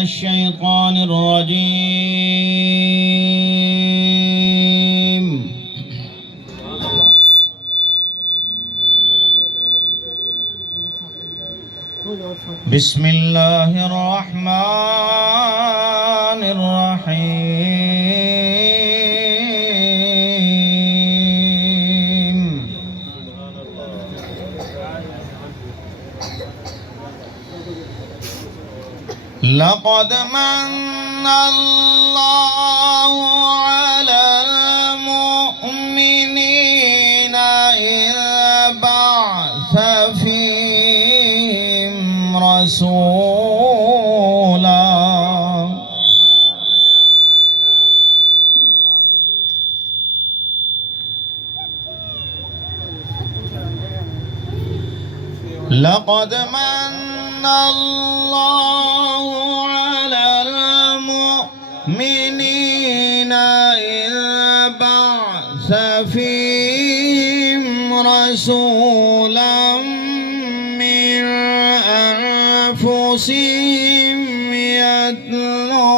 الشيطان الرجيم. بسم الله الرحمن الرحيم. لقد من الله على المؤمنين إذ بعث فيهم رسولا لقد من الله على المؤمنين إذ بعث فيهم رسولا من أنفسهم يتلو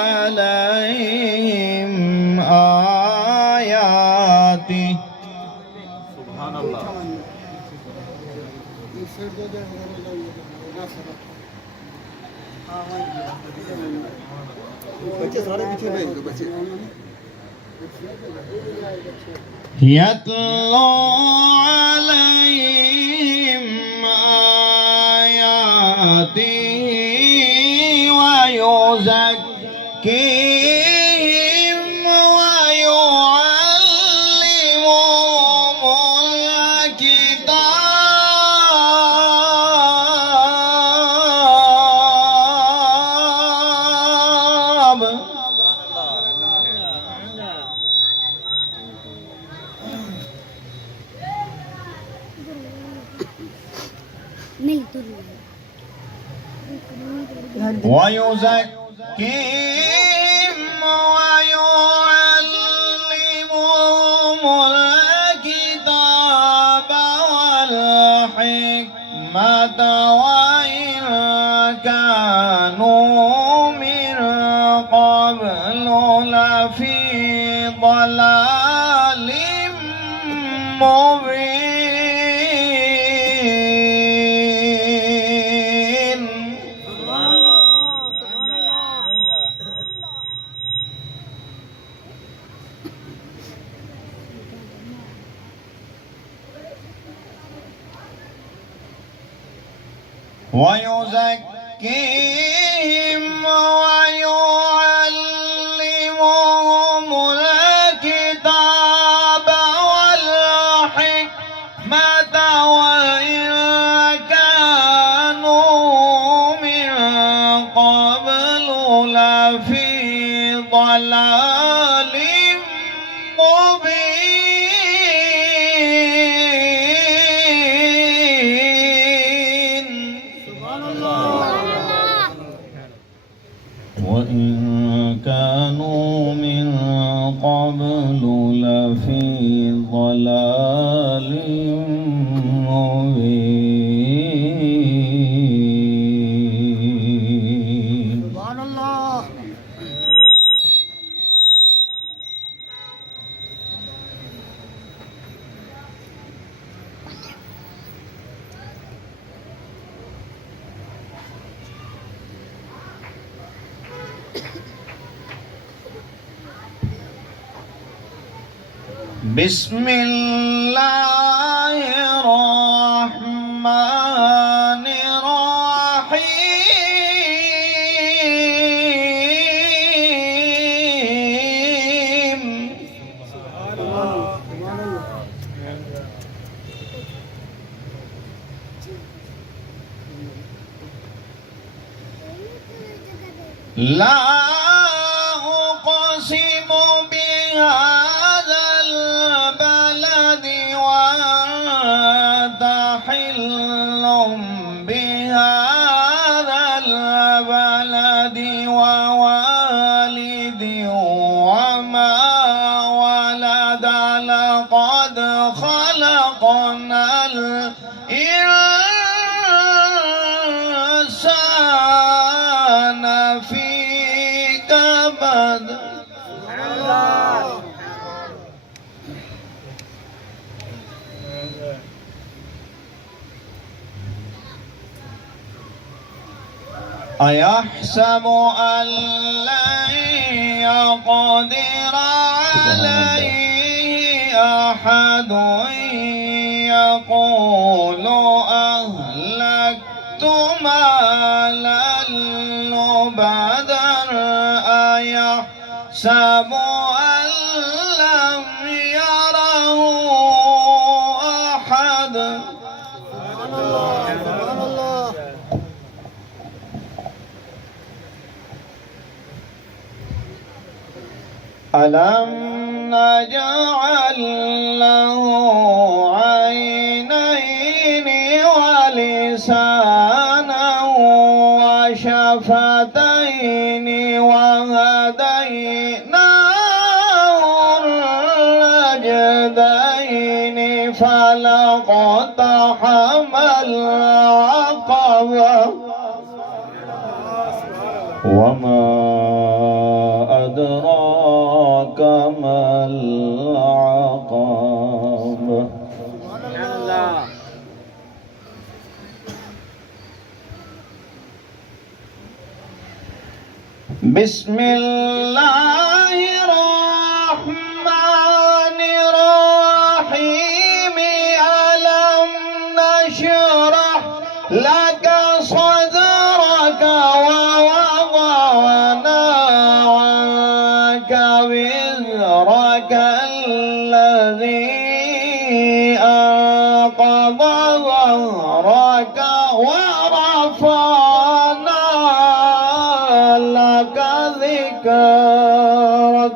عليهم آياته. سبحان الله. يتلو عليهم آياته ويزكيهم ويعلمهم الكتاب. ويزكيهم ويعلمهم الكتاب والحكمة وإن كانوا من قبل لفي ضلال مبين. ويزكيهم ويعلمهم الكتاب والحكمة وإن كانوا من قبل لفي ضلال مبين. وإن كانوا من قبل لفي ضلال مبين. سبحان الله. بسم الله الرحمن الرحيم. لا أقسم بهذا البلد وأنت حل بهذا البلد ووالد وما ولد. لقد خلقنا الإنسان أيحسب أن لن يقدر عليه أحد يقول أهلكت مالا لبدا أيحسب أن لم يره أحد. ألم نجعل له عينين ولسانا وشفتين وهديناه النجدين فلاقتحم العقبة وما أدراك ما العقبة. بسم الله الرحمن الرحيم. ألم نشرح لك صدرك ووضعنا عنك وزرك الذي أنقض ظهرك ورفعنا لك ذكرك.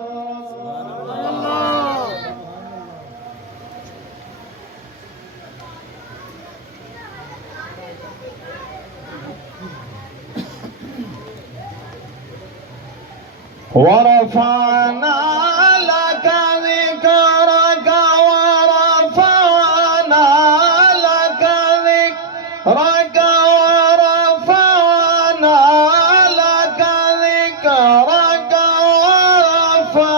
ورفعنا لك ذكرك ورفعنا لك ذكرك ورفعنا لك ذكرك ورفعنا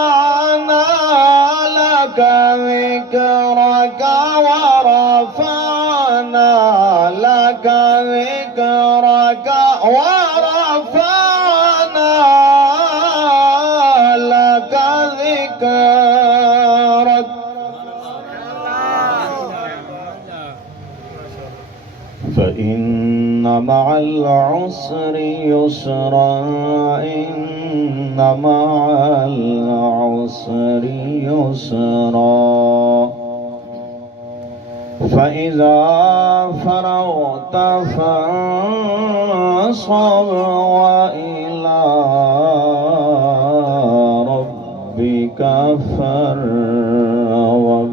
لك ذكرك ورفعنا لك ذكرك ورفعنا لك ذكرك. فإن مع العسر يسرا إن مع العسر يسرا فإذا فرغت فانصب وإلى ربك فارغب.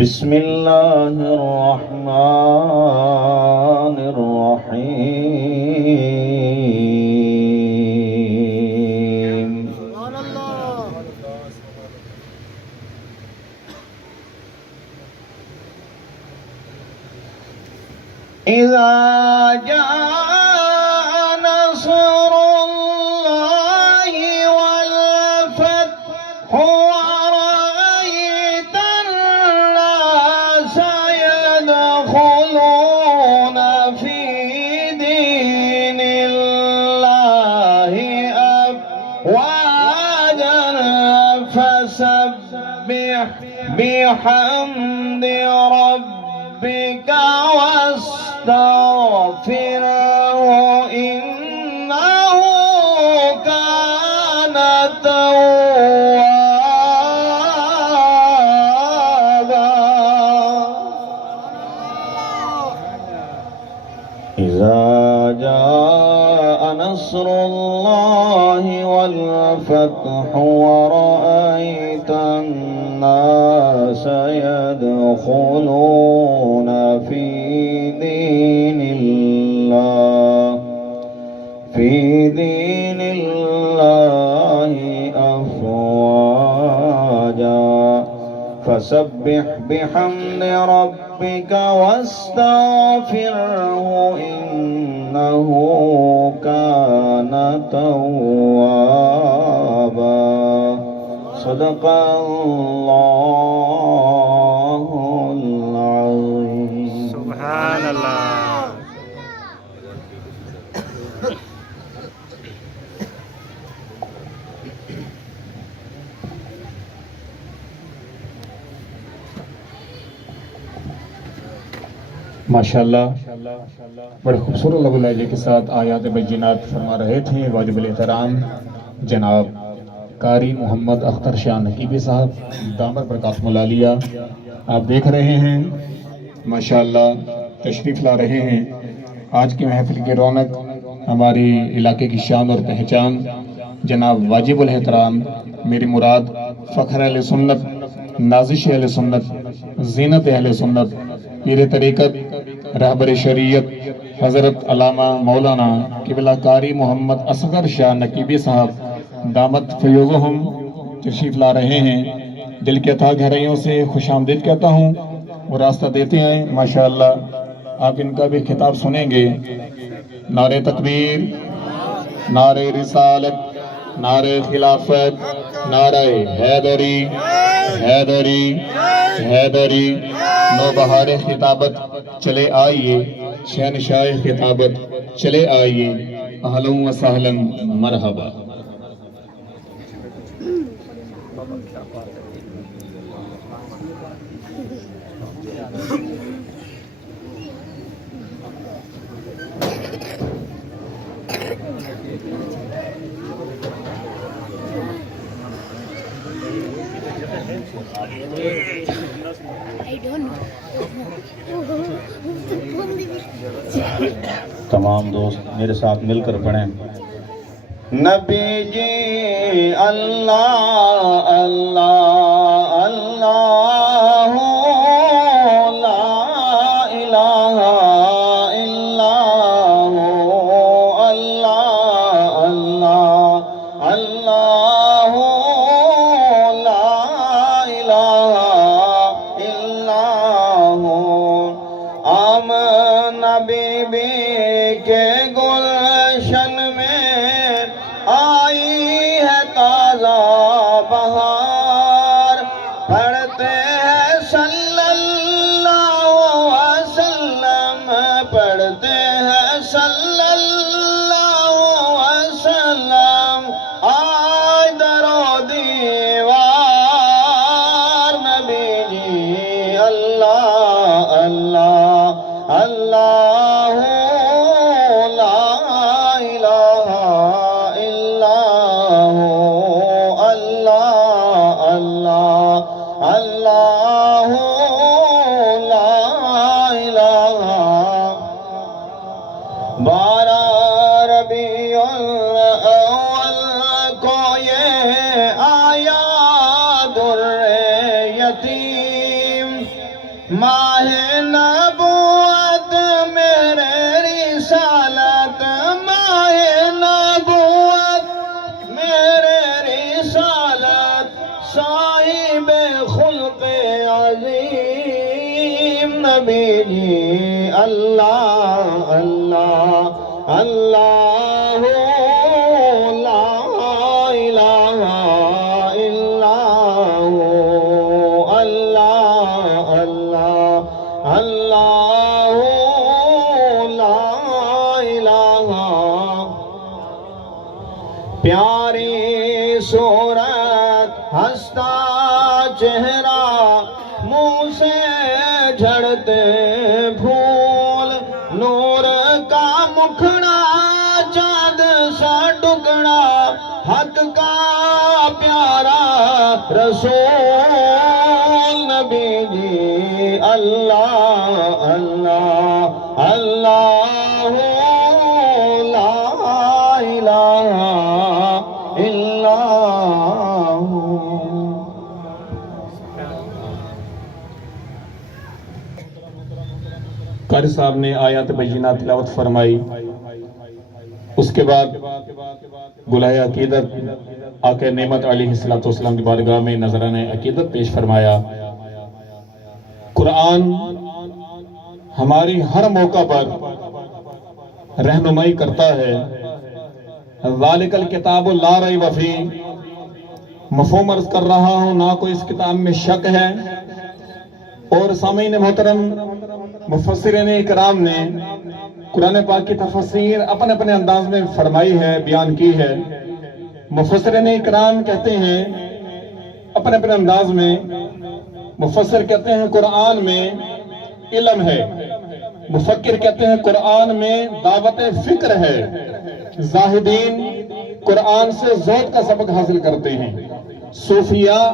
بسم الله الرحمن الرحيم. إذا جاء نصر الله والفتح ورأيت الناس يدخلون في دين الله أفواجا فسبح بحمد ربك واستغفره إنه كان توابا. إذا جاء نصر الله والفتح ورأيت الناس يدخلون في دين الله أفواجا فسبح بحمد ربك واستغفره إنه كان توابا. صدق الله العظيم. سبحان اللہ. ماشاءاللہ بڑے خوبصورت لب لہجے کے ساتھ آیات بینات فرما رہے تھے واجب الاحترام جناب قاری محمد اختر شاہ نقیبی صاحب دامت برکاتہم العالیہ. آپ دیکھ رہے ہیں ماشاءاللہ تشریف لا رہے ہیں. آج کی محفل کی رونق ہماری علاقے کی شان اور پہچان جناب واجب الاحترام میری مراد فخر اہل سنت نازش اہل سنت زینت اہل سنت پیر طریقت رہبر شریعت حضرت علامہ مولانا قبلہ قاری محمد اصغر شاہ نقیبی صاحب دامت فیوزہم تشریف لا رہے ہیں. دل کے اتھا گہرائیوں سے خوش آمدید کہتا ہوں وہ راستہ دیتے ہیں. ماشاءاللہ آپ ان کا بھی خطاب سنیں گے. نعرہ تکبیر، نعرہ رسالت، نعرہ خلافت، نعرہ حیدری حیدری حیدری. نوبہار خطابت چلے آئیے، شہنشاہ خطابت چلے آئیے. اہلا و سہلا مرحبا. تمام دوست میرے ساتھ مل کر پڑھیں. نبی جی اللہ اللہ اللہ لا الہ الا ہو اللہ اللہ اللہ لا الہ الا ہو. آمنہ بی بی کے گلشن میں آئی ہے تازہ بہار. پڑھتے ہیں صلی اللہ علیہ وسلم، پڑھتے ہیں صلی اللہ علیہ وسلم. آج در و دیوار نبی جی اللہ اللہ اللہ لا الہ الا ہو اللہ اللہ اللہ لا الہ. 12 ربیع الاول کو یہ آیا در یتیم. ماہ نبوت میرے رسالت، ماہ نبوت میرے رسالت، صاحب خلق عظیم نبی جی اللہ اللہ اللہ لا الہ الا ہو اللہ اللہ اللہ لا الہ. پیاری صورت ہنستا چہرہ منہ سے جھڑتے پھول، نور کا مکھڑا چاند سا ٹکڑا، حق کا پیارا رسول نبی جی اللہ اللہ اللہ لا الہ الا ہو. قاری صاحب نے آیات بینات تلاوت فرمائی. اس کے بعد گلہائے عقیدت آقا نعمت علیہ السلام کی بارگاہ میں نذرانہ عقیدت پیش فرمایا. قرآن ہماری ہر موقع پر رہنمائی کرتا ہے. ذالک الکتاب لا ریب فیہ، مفہوم عرض کر رہا ہوں، نہ کوئی اس کتاب میں شک ہے اور سامعین محترم، مفسرین اکرام نے قرآن پاک کی تفسیر اپنے اپنے انداز میں فرمائی ہے، بیان کی ہے۔ مفسرین اکرام کہتے ہیں اپنے اپنے انداز میں، مفسر کہتے ہیں قرآن میں علم ہے، مفکر کہتے ہیں قرآن میں دعوت فکر ہے، زاہدین قرآن سے زہد کا سبق حاصل کرتے ہیں، صوفیاء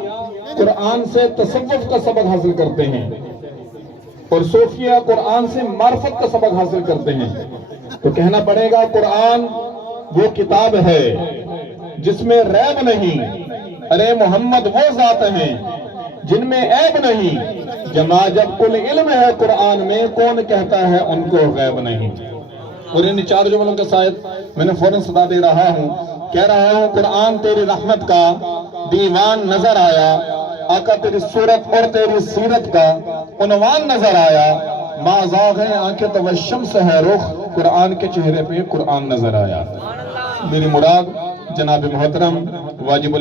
قرآن سے تصوف کا سبق حاصل کرتے ہیں، اور صوفیاء قرآن سے معرفت کا سبق حاصل کرتے ہیں۔ تو کہنا پڑے گا قرآن وہ کتاب ہے جس میں ریب نہیں، ارے محمد وہ ذات ہیں جن میں عیب نہیں، جمع جب کل علم ہے قرآن میں، کون کہتا ہے ان کو غیب نہیں۔ اور ان چار جملوں کے ساتھ میں نے فوراً صدا دے رہا ہوں، کہہ رہا ہوں قرآن تیری رحمت کا دیوان نظر آیا، آقا تیری صورت اور تیری سیرت کا عنوان نظر آیا، ما زاغ ہے آنکھیں تو والشمس ہے رخ، قرآن کے چہرے پہ قرآن نظر آیا۔ میری مراد جناب محترم واجب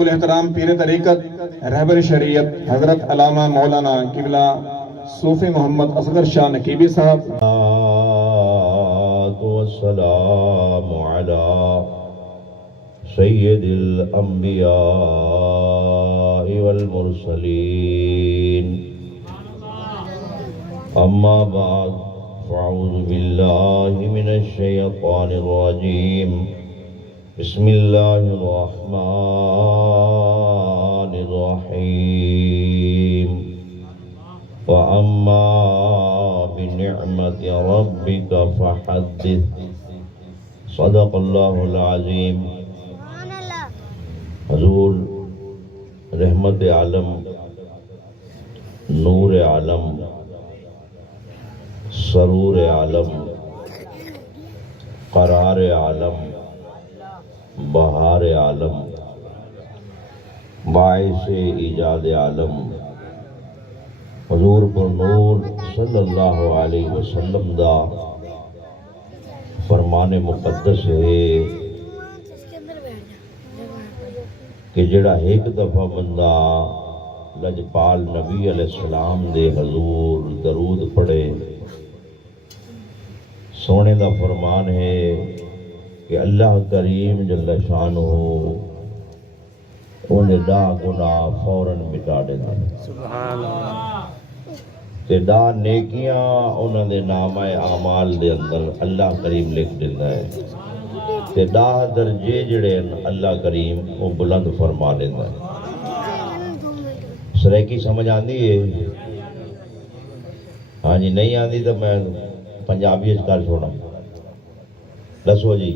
الاحترام پیر طریقت رہبر شریعت حضرت علامہ مولانا قبلہ صوفی محمد اصغر شاہ نقیبی صاحب۔ والسلام على سید الانبیاء والمرسلین، اما بعد فاعوذ باللہ من الشیطان الرجیم، بسم اللہ الرحمن الرحیم، وَأَمَّا بِنِعْمَةِ رَبِّكَ فَحَدِّثْ، صدق اللہ العظیم۔ حضور رحمت عالم، نور عالم، سرور عالم، قرار عالم، بہار عالم، باعث ایجاد عالم، حضور پر نور صلی اللہ علیہ وسلم دا فرمان مقدس ہے کہ جڑا ایک دفعہ بندہ لجپال نبی علیہ السلام دے حضور درود پڑھے، سونے دا فرمان ہے کہ اللہ کریم جل شانہ انہیں دا گناہ فوراً مٹا دینا، تے دا نیکیاں انہوں دے نامہ اعمال دے اندر اللہ کریم لکھ دینا ہے، تے دا درجے جڑے اللہ کریم وہ بلند فرما دینا ہے۔ سریکی سمجھ آندی ہے؟ ہاں جی، نہیں آندی تو میں پنجابی کر چھوڑا، دسو جی۔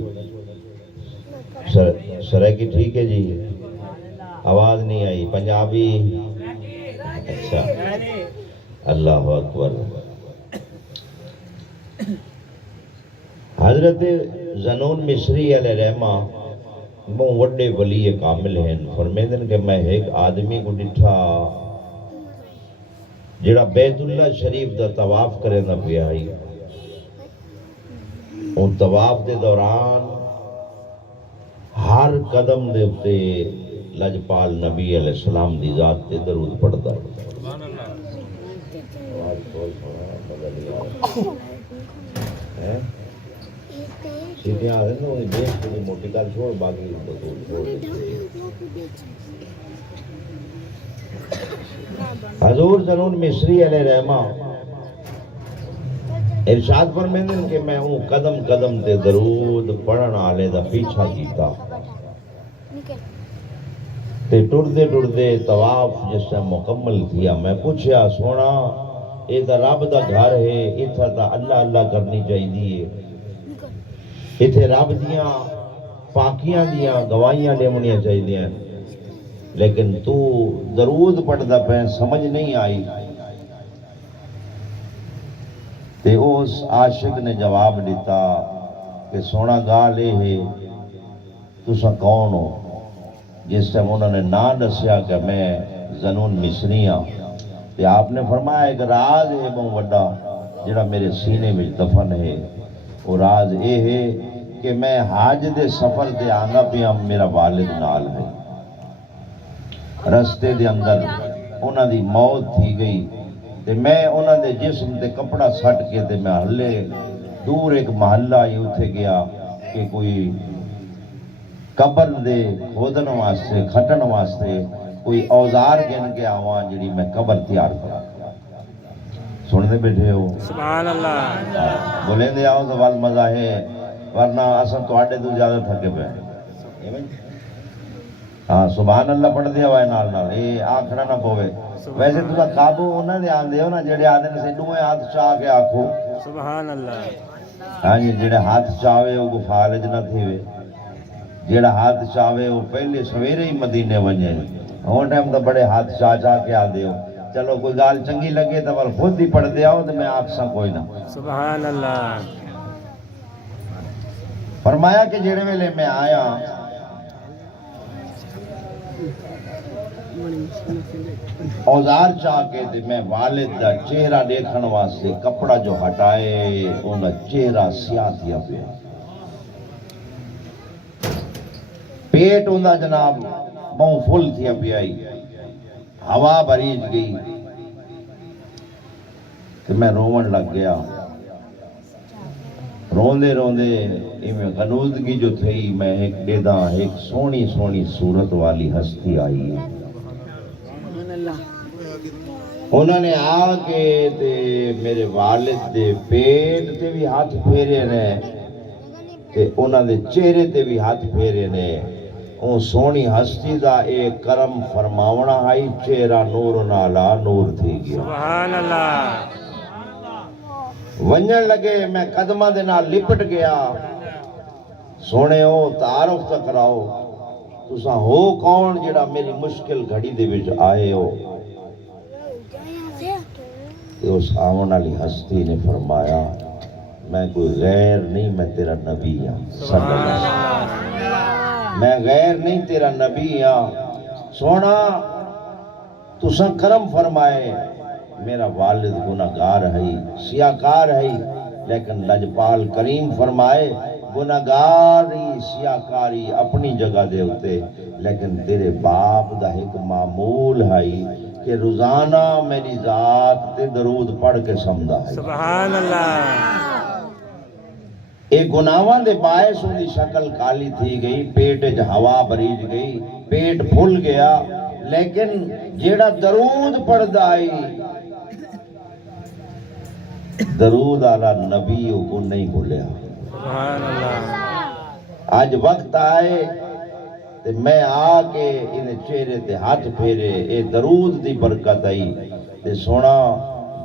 سریکی ٹھیک ہے جی؟ آواز نہیں آئی پنجابی؟ اچھا، اللہ اکبر۔ حضرت زنون مصری علیہ رحمہ بہت وڈے ولی کامل ہیں، فرمیندن کہ میں ایک آدمی کو ڈٹھا جڑا بیت اللہ شریف دا طواف کرے نہ پیا ہی، ان طواف دے دوران ہر قدم دے اتے لجپال نبی علیہ السلام دی ذات تے درود پڑھتا ہے۔ سیدھیاں آ رہے نا انہیں دیکھ کے موٹی کر چھوڑ، باقی چھوڑ۔ حضور زنون مصری علیہ رحمہ ارشاد فرمیندن کہ میں ہوں قدم قدم تے درود پڑھن والے دا پیچھا کیتا، تے ٹردے ٹردے طواف جس سے مکمل کیا، میں پوچھیا سونا اے تا رب دا گھر ہے، اتھا تا اللہ اللہ کرنی چاہیے، اتھے رب دیاں پاکیاں دیاں گواہیاں لیونیاں چاہیے، لیکن تو درود پڑھدا پہ سمجھ نہیں آئی۔ تے اس عاشق نے جواب دیتا کہ سونا گال یہ ہے تسا کون ہو؟ جس ٹائم انہوں نے نہ دسیا کہ میں زنون مصری ہاں، تے آپ نے فرمایا ایک راز ہے بہت بڑا، جڑا میرے سینے میں دفن ہے وہ راز یہ ہے کہ میں حج دے سفر تے آنا پیا، میرا والد نال ہے، رستے دے اندر انہاں دی موت تھی گئی تے میں انہاں دے جسم تے کپڑا سٹ کے تے میں ہلے دور ایک محلہ ہی اتھے گیا کہ کوئی قبر دے کھودن واسطے کھٹن واسطے کوئی اوزار گن کے آواں جڑی میں قبر تیار کرا۔ سن دے بیٹھے ہو سبحان اللہ، بولیں دے آؤ تو وال مزہ ہے، ورنہ اصل تواڈے تو زیادہ تھکے پے۔ ہاں سبحان اللہ پڑھ دیا ہوئے نال نال، یہ آکھنا نہ پوے۔ ویسے تو قابو انہاں دے آندے ہو نا جڑے آدھے نے سے دوئے ہاتھ چاہ کے آکھو سبحان اللہ، ہاں جی، جڑے ہاتھ چاہوے وہ فالج نہ تھیوے، جڑا ہاتھ چاہوے وہ پہلے سویرے ہی مدینے ونجے، ہوں ٹائم تو بڑے ہاتھ چاہ کے آدھے ہو۔ چلو کوئی گال چنگی لگے تو خود ہی پڑھ دیا ہو تو میں آپ سا کوئی نہ۔ سبحان اللہ، فرمایا کہ جڑے ویلے میں آیا اوزار چاہ کے تے میں والد دا چہرہ دیکھن واسطے کپڑا جو ہٹائے ان دا چہرہ سیاہ تھیا پیا، پیٹ ان دا جناب بہوں فل تھیا پیائی، ہوا بریج گئی کہ میں رومن لگ گیا۔ روندے روندے میں غنودگی جو تھی میں ایک دیدا ایک سونی سونی صورت والی ہستی آئی، انہوں نے آ کے تے میرے والد دے پیٹ تے بھی ہاتھ پھیرے نے تے انہوں دے چہرے تے بھی ہاتھ پھیرے نے۔ اون سونی ہستی دا ایک کرم فرماونا آئی، چہرہ نور نالا نور تھی گیا۔ سبحان اللہ، ونجن لگے میں قدمہ دے نال لپٹ گیا، سونے ہو تعارف تک کراؤ، تساں ہو کون جڑا میری مشکل گھڑی دے وچ آئے ہو؟ اس آمن والی ہستی نے فرمایا میں کوئی غیر نہیں، میں تیرا نبی ہاں صلی اللہ علیہ وسلم، میں غیر نہیں تیرا نبی ہاں۔ سونا تساں کرم فرمائے، میرا والد گناہگار ہے سیاکار ہے، لیکن لجپال کریم فرمائے گناہگاری سیاکاری اپنی جگہ دے ہوتے، لیکن تیرے باپ دا ایک معمول ہے کہ روزانہ میری ذات تے درود پڑھ کے سمجھا ہے۔ سبحان اللہ، ایک گناہاں دے باعث ان دی شکل کالی تھی گئی، پیٹ وچ ہوا بریج گئی، پیٹ پھل گیا، لیکن جیڑا درود پڑھدا آئی درود آلا نبی کو نہیں بھولیا۔ سبحان اللہ، آج وقت آئے تے میں آ کے ان چہرے تے ہاتھ پھیرے، اے درود دی برکت آئی تے سونا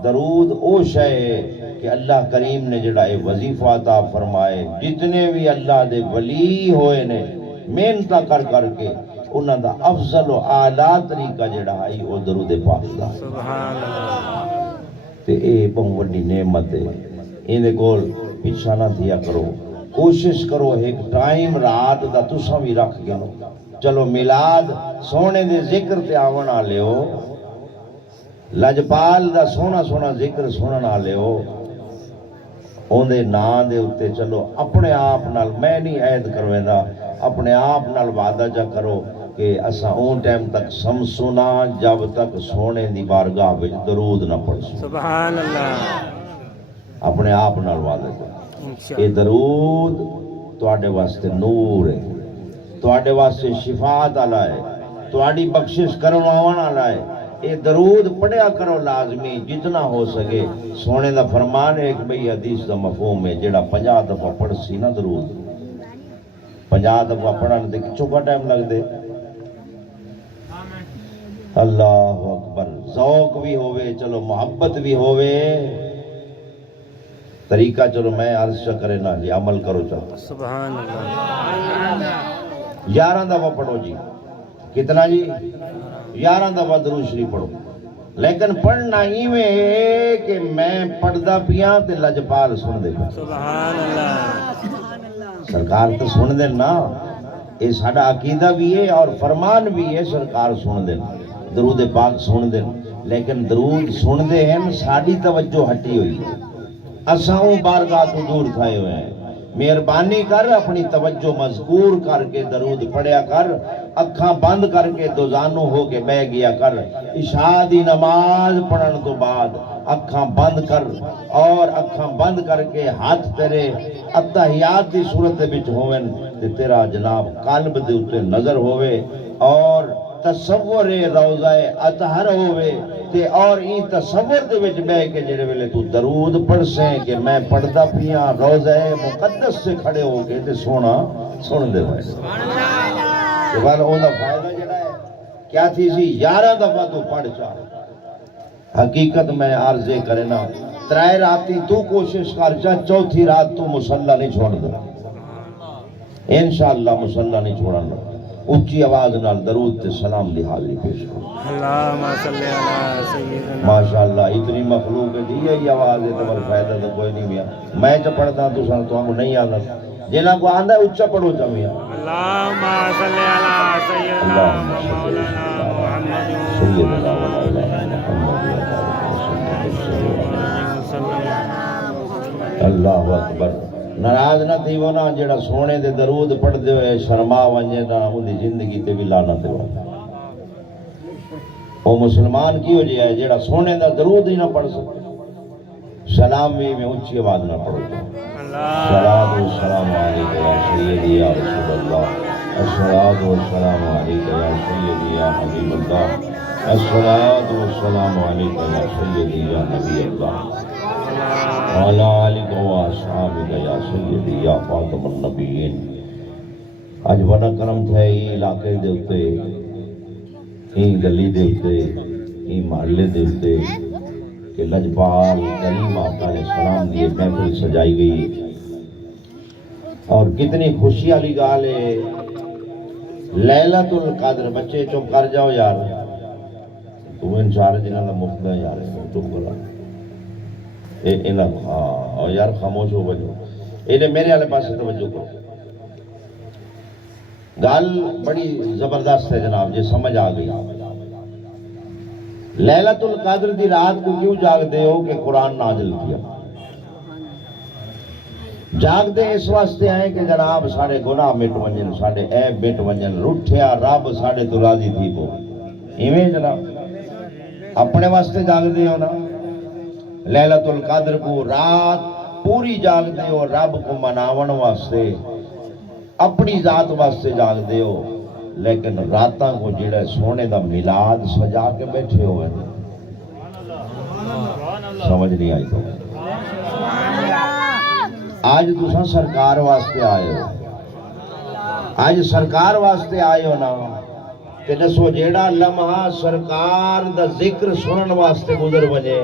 درود او شے کہ اللہ کریم نے جڑا اے وظیفہ عطا فرمائے، جتنے بھی اللہ دے ولی ہوئے نے محنت کر کر کے انہاں دا افضل و اعلیٰ طریقہ جڑا ہے او درود پاک دا ہے۔ سبحان اللہ، تے اے بہت وڈی نعمت ہے، ایندے کول پیچھا نہ تھیا کرو، کوشش کرو ایک ٹائم رات دا تساں بھی رکھ کے نو چلو میلاد سونے دے ذکر تے آون والے ہو، لجپال دا سونا سونا ذکر سنن والے ہو، اون دے نام دے اوتے چلو اپنے آپ نال، میں نہیں عہد کرویندا، اپنے آپ نال وعدہ جا کرو کہ اساں اون ٹائم تک سمسونا جب تک سونے دی بارگاہ وچ درود نہ پڑھسوں۔ سبحان اللہ، اپنے آپ نال وعدہ جا، اے انشاءاللہ، درود تواڈے واسطے نور ہے، تواڈے واسطے شفاعت والا ہے، تواڈی بخشش کرواون والا ہے۔ اے درود پڑھیا کرو لازمی جتنا ہو سکے۔ سونے دا فرمان ہے ایک بھئی حدیث دا مفہوم ہے، جڑا 50 دفعہ پڑھ سی نا درود، 50 دفعہ پڑھن تے چوکا ٹائم لگ دے۔ اللہ اکبر، ذوق بھی ہوئے، چلو محبت بھی ہوئے، طریقہ چلو میں عرض کرے نا جی عمل کرو چلو۔ سبحان اللہ، 11 دفعہ پڑھو جی، کتنا جی؟ 11 دفعہ درود شریف پڑھو، لیکن پڑھنا ایویں کہ میں پڑھدا پیاں تے لجپال سن دے پیا۔ سبحان اللہ، سرکار تو سن دے نا، یہ ساڈا عقیدہ بھی ہے اور فرمان بھی ہے، سرکار سن دے، درود پاک سن دے، لیکن درود سن دے ہیں ساڈی توجہ ہٹی ہوئی ہے، اساں بارگاہ تو دور تھائے ہوئے ہیں. مہربانی کر اپنی توجہ مذکور کر کے درود پڑھیا کر. اکھاں بند کر کے دوزانو ہو کے بہ گیا کر. عشاء دی نماز پڑھن تو بعد اکھاں بند کر اور اکھاں بند کر کے ہاتھ تیرے اتحیات دی صورت دے وچ ہوون تے تیرا جناب قلب دے اوتے نظر ہوئے اور تصور روضہ اطہر ہوئے تے اور این تصور دے وچ بیٹھ کے جڑے ویلے تو درود پڑھ سیں کہ میں پڑھدا پیاں روضہ مقدس سے کھڑے ہو کے تے سونا سن دے ہوئے تے بل اوندا فائدہ جڑا ہے کیا تھی سی 11 دفعہ تو پڑھ چا. حقیقت میں عرض کرنا 3 راتی تو کوشش کر چا 4تھی رات تو مصلی نہیں چھوڑ دے انشاءاللہ مصلی نہیں چھوڑنا. اونچی آواز نال درود تے سلام دی حاضری پیش کرو. اللہم صلی علی سیدنا ماشاءاللہ اتنی مخلوق ہے جی یہ آواز ہے تو فائدہ تو کوئی نہیں. میں چ پڑھتا تو سن تو نہیں آتا جنہاں کو آندا اونچا پڑھو جمیا. اللہم صلی علی سیدنا مولانا محمد سیدنا مولانا محمد اللہ اکبر. ناراض نہ تھی وہ نا جڑا سونے دے درود پڑھ دے ہوئے شرما ونجے نا ان دی زندگی تے بھی لعنت ہو. وہ مسلمان کی ہو جائے جڑا سونے دا درود ہی نہ پڑھ سکے. سلام بھی میں اونچی آواز نہ پڑھو. الصلاۃ والسلام علیک یا سیدی یا رسول اللہ. الصلاۃ والسلام علیک یا سیدی یا حبیب اللہ. الصلاۃ والسلام علیک یا سیدی یا نبی اللہ. وعلی آلک و اصحابک یا سیدی یا خاتم النبیین. اج بڑا کرم تھا یہ علاقے دے اوتے این گلی دے اوتے این محلے دے اوتے کہ لجپال کریم آقا علیہ السلام دی محفل سجائی گئی اور کتنی خوشی والی گال ہے. لیلۃ القدر بچے چپ کر جاؤ یار تو ان سارے جنہاں دا مفت ہے یار چپ کرا ہاں یار خاموش ہو بجو یہ میرے والے پاس توجہ کرو. گل بڑی زبردست ہے جناب جی سمجھ آ گئی. لیلۃ القدر دی رات کو کیوں جاگتے ہو کہ قرآن نازل کیا. جاگتے اس واسطے آئے کہ جناب سارے گناہ مٹ ونجن سارے عیب مٹ ونجن. رٹھیا رب سارے تو راضی تھی پو ایویں جناب اپنے واسطے جاگتے ہو نا. لیلۃ القدر کو رات پوری جاگتے ہو رب کو مناون واسطے اپنی ذات واسطے جاگتے ہو. لیکن راتاں کو جڑا سونے دا میلاد سجا کے بیٹھے ہوئے سمجھ نہیں آئی. تو آج تساں سرکار واسطے آئے ہو. آج سرکار واسطے آئے ہو نا کہ دسو جیڑا لمحہ سرکار دا ذکر سنن واسطے گزر وجے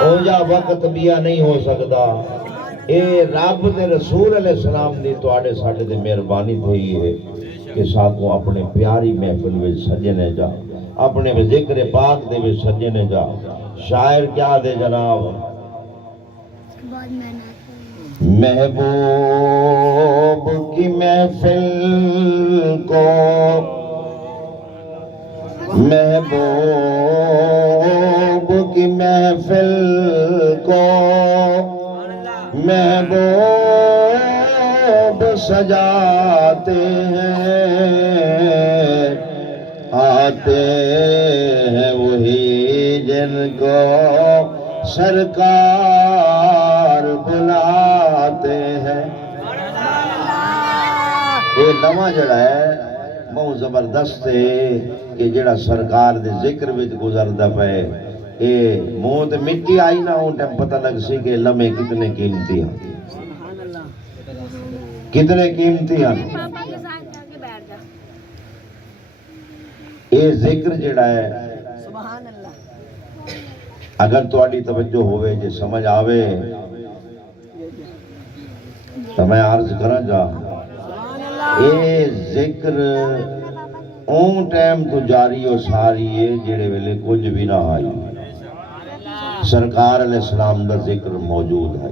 او جا وقت بیا نہیں ہو سکتا. اے رب تے رسول علیہ السلام دی تواڈے ساڈے تے مہربانی تھی ہے کہ ساکوں اپنے پیاری محفل وچ سجنے جا اپنے ذکر پاک دے وچ سجنے جا. شاعر کیا دے جناب محبوب کی محفل کو محبوب کی محفل کو محبوب سجاتے ہیں. آتے ہیں وہی جن کو سرکار بلاتے ہیں. یہ نواں جڑا ہے بہت زبردست ہے کہ جڑا سرکار دے ذکر وچ گزردا پئے اے منہ تے مٹی آئی نہ اون ٹائم پتہ لگ سی کہ لمحے کتنے قیمتی ہیں کتنے قیمتی ہیں. اے ذکر جڑا ہے اگر تواڈی توجہ ہوئے جے سمجھ آوے تو میں عرض کراں جا اے ذکر اون ٹائم تو جاری و ساری ہے جڑے ویلے کچھ بھی نہ آئی سرکار علیہ السلام دا ذکر موجود ہے.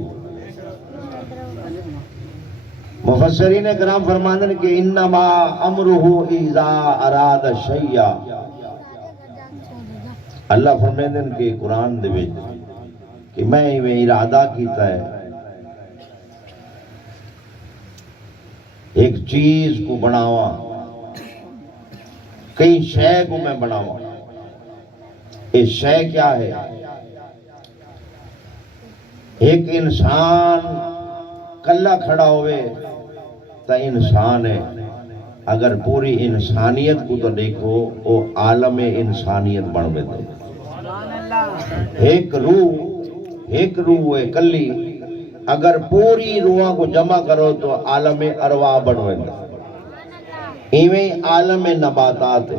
مفسرین کرام فرماندن کہ انما امرہ اذا اراد شیئا. اللہ فرماندن کہ قرآن دے وچ کہ میں ارادہ کیتا ہے ایک چیز کو بناواں، کئی شے کو میں بناواں۔ یہ شے کیا ہے؟ ایک انسان کلا کھڑا ہوئے تو انسان ہے، اگر پوری انسانیت کو تو دیکھو وہ عالم انسانیت بن گئے۔ ایک روح ہے کلی، اگر پوری روحاں کو جمع کرو تو عالم ارواح بن گئے۔ ایویں عالم نباتات ہے،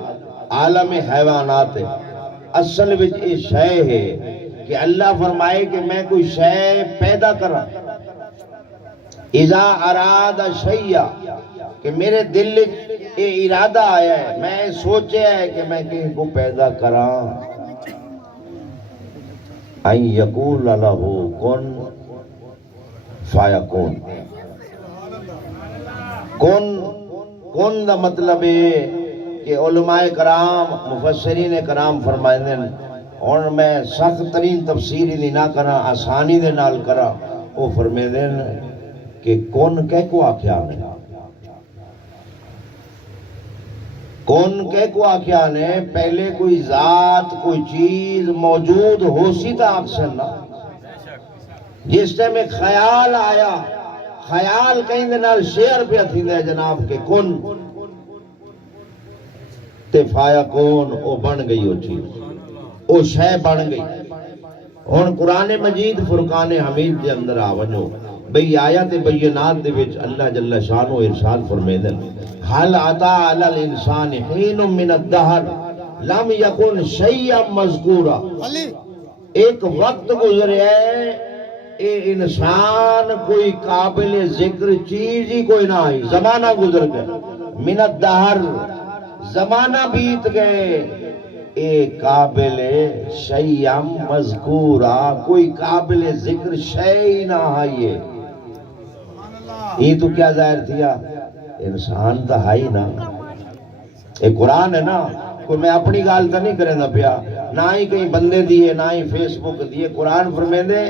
عالم حیوانات ہے۔ اصل وچ یہ شے ہے کہ اللہ فرمائے کہ میں کوئی شے پیدا کرا، اذا اراد شیئا، کہ میرے دل یہ ارادہ آیا ہے، میں سوچیا ہے کہ میں کہیں کو پیدا کراں، ان یقول لہ کن فیکون۔ کن دا مطلب ہے کہ علماء کرام مفسرین کرام فرمائیں ہیں، اور میں سخت ترین تفسیر نہیں نہ کرا، آسانی دے نال کرا، وہ فرمائیں ہیں کہ کون کہہ کو آکھیا نے، کون کہہ کو آکھیا نے، پہلے کوئی ذات کوئی چیز موجود ہو سی تا آکسن نا، جس ٹائم ایک خیال آیا، خیال کہیں دے نال شعر پہ تھی دے جناب کہ کن تے فیکون، او بن گئی وہ چیز، او شے بن گئی۔ اور قرآن مجید فرقان حمید دے اندر آونجو بھئی آیات بینات دے وچ اللہ جل شانہ ارشاد فرمیندن، حل عطا علی الانسان حین من الدہر لم یکن شیئا مذکورا، ایک وقت گزرے ہے اے انسان کوئی قابل ذکر چیز ہی کوئی نہ آئی، زمانہ گزر گئے، من الدہر زمانہ بیت گئے، اے قابل شیئا مذکورا، کوئی قابل ذکر شے ہی نہ آئیے۔ یہ تو کیا ظاہر تھیا؟ انسان تو ہائی نا، یہ قرآن ہے نا، کوئی میں اپنی گال تو نہیں کریں دا پیا، نہ ہی کہیں بندے دیئے نہ ہی فیس بک دیئے، قرآن فرمیندے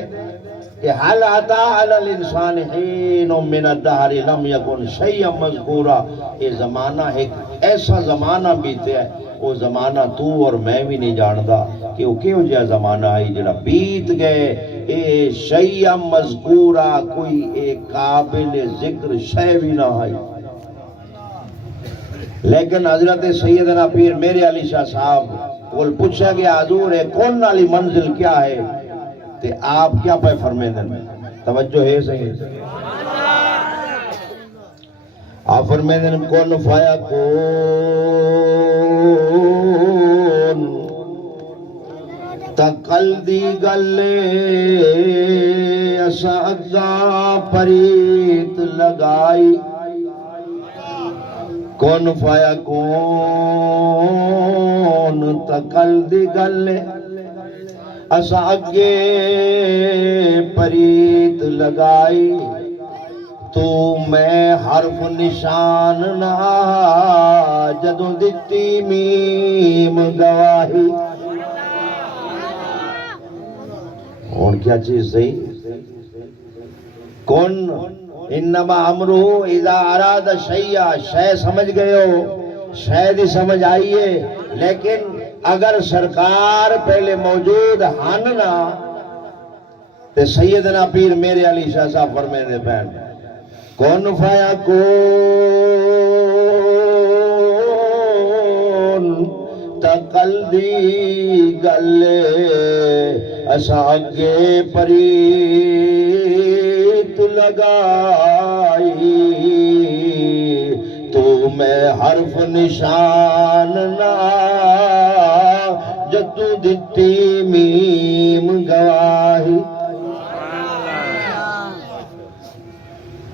کہ حل عطا علی الانسان حین من الدہر لم یکن شیئا مذکورا، یہ زمانہ ایک ایسا زمانہ بیتے ہے، وہ زمانہ تو اور میں بھی نہیں جاندا کہ وہ کیوں جا زمانہ آئی جڑا بیت گئے، اے شیئا مذکورا، کوئی ایک قابل ذکر شے بھی نہ آئی۔ لیکن حضرت سیدنا پیر میرے علی شاہ صاحب کو پوچھا گیا حضور ہے کون والی منزل کیا ہے، تے آپ کیا پہ فرمیندن، توجہ ہے صحیح، آپ فرمیندن کن فیکون، تقل دی گلے اسا اگا پریت لگائی، کن فیکون تقل دی گلے اسا اگے پریت لگائی، تو میں حرف نشان نہ جدوں دتی میم گواہی۔ اور کیا چیز صحیح؟ کن انما امرہ اذا اراد شیئا، شے سمجھ گئے ہو، شے دی سمجھ آئیے، لیکن اگر سرکار پہلے موجود ہن نا تے سیدنا پیر میرے علی شاہ صاحب فرمیندے پین کن فیکون تقل دی گلے اسا اگے پریت لگائی، تو میں حرف نشان نہ جدوں دتی میم گواہی۔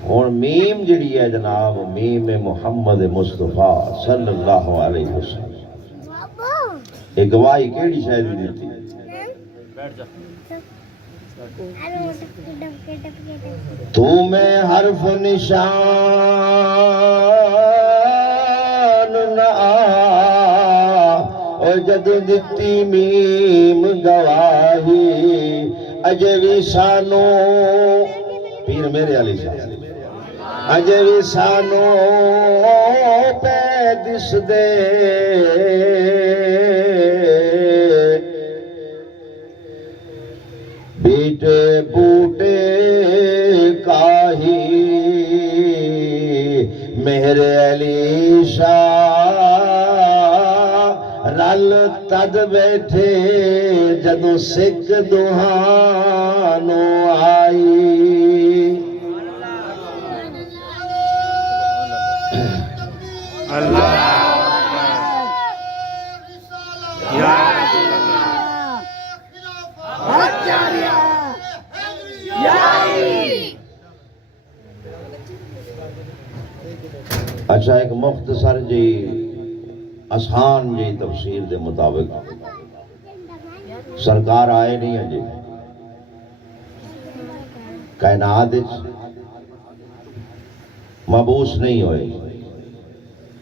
اور میم جڑی ہے جناب، میم محمد مصطفیٰ صلی اللہ علیہ وسلم، ایک گواہی کیڑی شاید بھی دیتی؟ تو میں حرف نشان نہ جد دتی میم گواہی، اجے بھی سانو پیر میرے علی صاحب اجے بھی سانو پہ دس دے بیٹے بوٹے کاہی میرے علی شاہ رل تد بیٹھے جدو سکھ دہانو آئی اللہ یا اچھا ایک مختصر جی آسان جی تفسیر دے مطابق سرکار آئے نہیں ہیں جی کائنات مبعوث نہیں ہوئے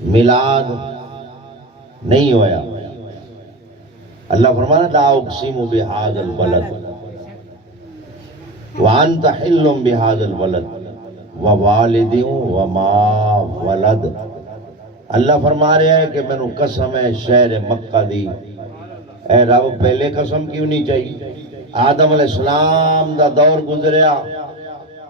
میلاد نہیں ہویا اللہ فرمانا لا اقسم بهذا البلد وانت حل بهذا البلد ووالد وما ولد اللہ فرما رہا ہے کہ میں نے قسم ہے شہر مکہ دی اے رب پہلے قسم کیوں نہیں چاہیے آدم علیہ السلام دا دور گزریا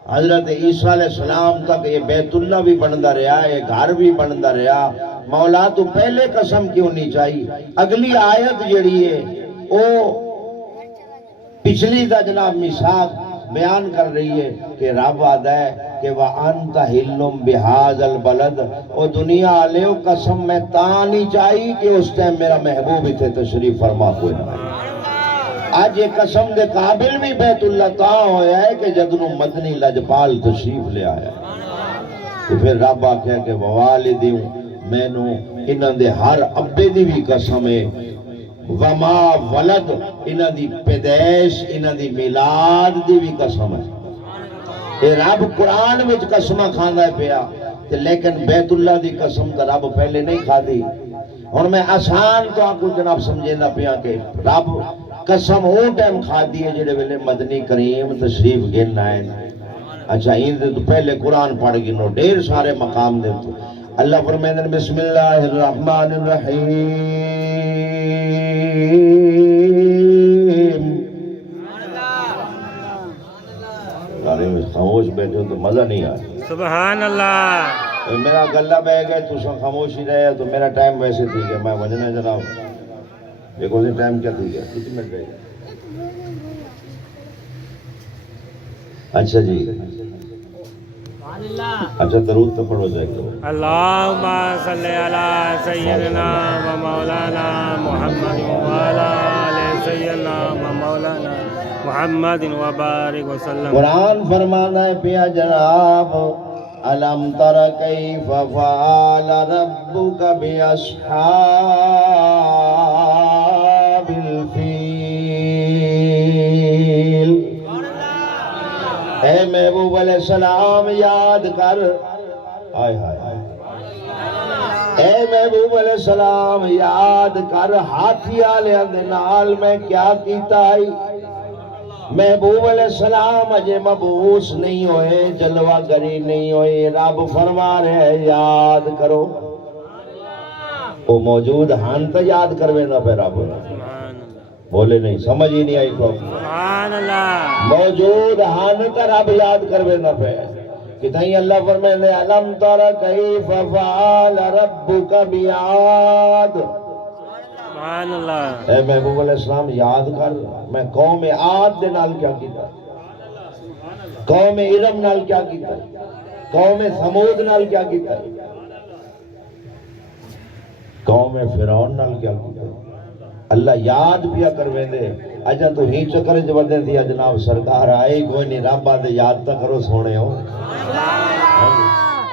حضرت عیسیٰ علیہ السلام تک یہ بیت اللہ بھی بندا رہا یہ گھر بھی بندا رہا مولا تو پہلے قسم کیوں نہیں چاہیے اگلی آیت جڑی ہے او پچھلی دا جناب میثاق بیان کر رہی ہے کہ رب آدھا ہے کہ وَأَنْتَ حِلٌّ بِهَذَا الْبَلَدِ او دنیا آلیو قسم میں تاں نہیں چاہیے کہ اس ٹائم میرا محبوب ہی تھے تشریف فرما کوئی آج یہ قسم دے قابل بھی بیت اللہ تاں ہویا ہے کہ جدنو مدنی لجپال تشریف لے آیا تو پھر رب آکھیا کہ ووالدی میں نو انہاں دے ہر ابے دی بھی قسم ہے وما ولد انہاں دی پیدائش انہاں دی میلاد دی بھی قسم ہے اے رب قرآن وچ قسمہ کھاندا ہے پیا لیکن بیت اللہ دی قسم تے رب پہلے نہیں کھادی ہن میں آسان تو آپ کو جناب سمجھیندا پیا کہ رب قسم او ٹائم کھادی ہے جڑے ویلے مدنی کریم تشریف گن آئے اچھا این تو پہلے قرآن پڑھ گنو ڈھیر سارے مقام دے تو اللہ فرمائے بسم اللہ الرحمن الرحیم خاموش بیٹھے ہو تو مزہ نہیں آیا سبحان اللہ میرا گلہ بہ گئے تو خاموش ہی رہے تو میرا ٹائم ویسے تھی گیا میں وجنا ہے جناب دیکھو سی ٹائم کیا تھی گیا کتنے منٹ رہے اچھا جی اچھا درود تو پڑھو جائے گا اللہم صلی علی سیدنا و مولانا محمد وعلا علی سیدنا و مولانا محمد و بارک وسلم قرآن فرمانا ہے پیا جناب علم تر کیف فعل ربک باصحاب الفیل اے محبوب علیہ السلام یاد کر آئے ہائے اے محبوب علیہ السلام یاد کر ہاتھی آلیاں دے نال میں کیا کیتا ہے محبوب علیہ السلام اجے مبعوث نہیں ہوئے جلوہ گری نہیں ہوئے رب فرما رہے ہیں یاد کرو وہ موجود ہن تو یاد کروے نہ پہ رب بولے نہیں سمجھ ہی نہیں آئی کو سبحان اللہ موجود ہن تو رب یاد کروے نہ پہ کتنی اللہ فرمائے لے علم تر کیف فعل ربک بعاد سبحان اللہ اے محبوب علیہ السلام یاد کر میں قوم عاد دے نال کیا کیتا قوم ارم نال کیا کیتا قوم ثمود نال کیا کیتا قوم فرعون نال کیا کیتا اللہ یاد پیا کرویں دے اجا تو ہی چکر چ ودے تھی جناب سرکار آئی کوئی نہیں رب آدے یاد تا کرو سونے ہو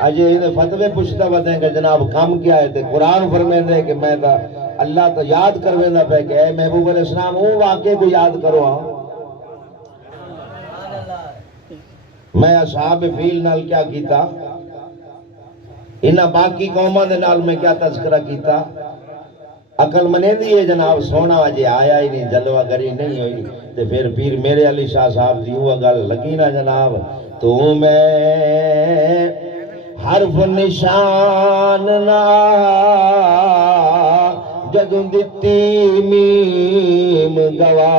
اجے یہ فتوے پوچھتا ودیں کہ جناب کام کیا ہے تے قرآن فرمائے دے کہ میں دا اللہ تو یاد کروے نہ پہ کہ اے محبوب علیہ السلام وہ واقعے کو یاد کرو ہاں میں اصحاب فیل نال کیا کیتا انہاں باقی قوماں دے نال میں کیا تذکرہ کیتا عقل منے دی ہے جناب سونا وجہ آیا ہی نہیں جلوہ گری نہیں ہوئی تے پھر پیر میرے علی شاہ صاحب دی وہ گل لگی نا جناب، تو میں حرف نشان نا جدوں دتی میم گواہی،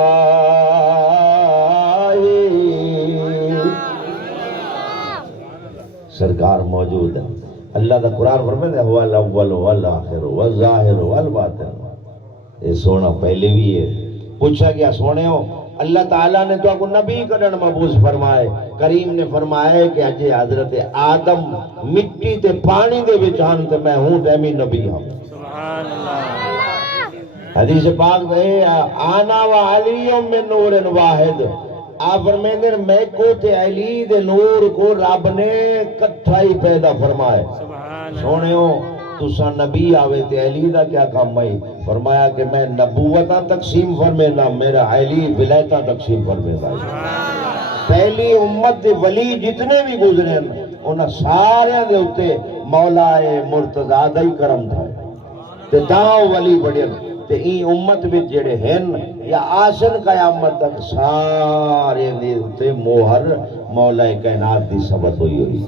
سرکار موجود ہے۔ اللہ دا قرآن فرماتا ہے هو الاول والآخر والظاہر والباطن، یہ سونا پہلے بھی ہے۔ پوچھا گیا سونے ہو اللہ تعالیٰ نے تو کو نبی کرن مبعوث فرمائے، کریم نے فرمایا کہ اجے حضرت آدم مٹی تے پانی دے وچ ہن تے میں ہوں تے میں نبی ہوں۔ سبحان اللہ۔ حدیث پاک ہے آنا و علی من نور واحد، آپ فرمائیں میں کو تے علی دے نور کو رب نے کٹھا ہی پیدا فرمائے۔ سونے ہو تسا نبی آوے تے علی دا کیا کام ہے؟ فرمایا کہ میں نبوتاں تقسیم فرمینا، میرا علی ولایتاں تقسیم فرمینا۔ پہلی امت دے ولی جتنے بھی گزرے انہاں سارے دے اوتے مولا مرتضیٰ دا ہی کرم تھا تے تاں ولی بڑے تے این امت وچ جڑے ہیں یا آسن قیامت تک سارے دے اوتے موہر مولا کائنات دی ثبت ہوئی ہوئی۔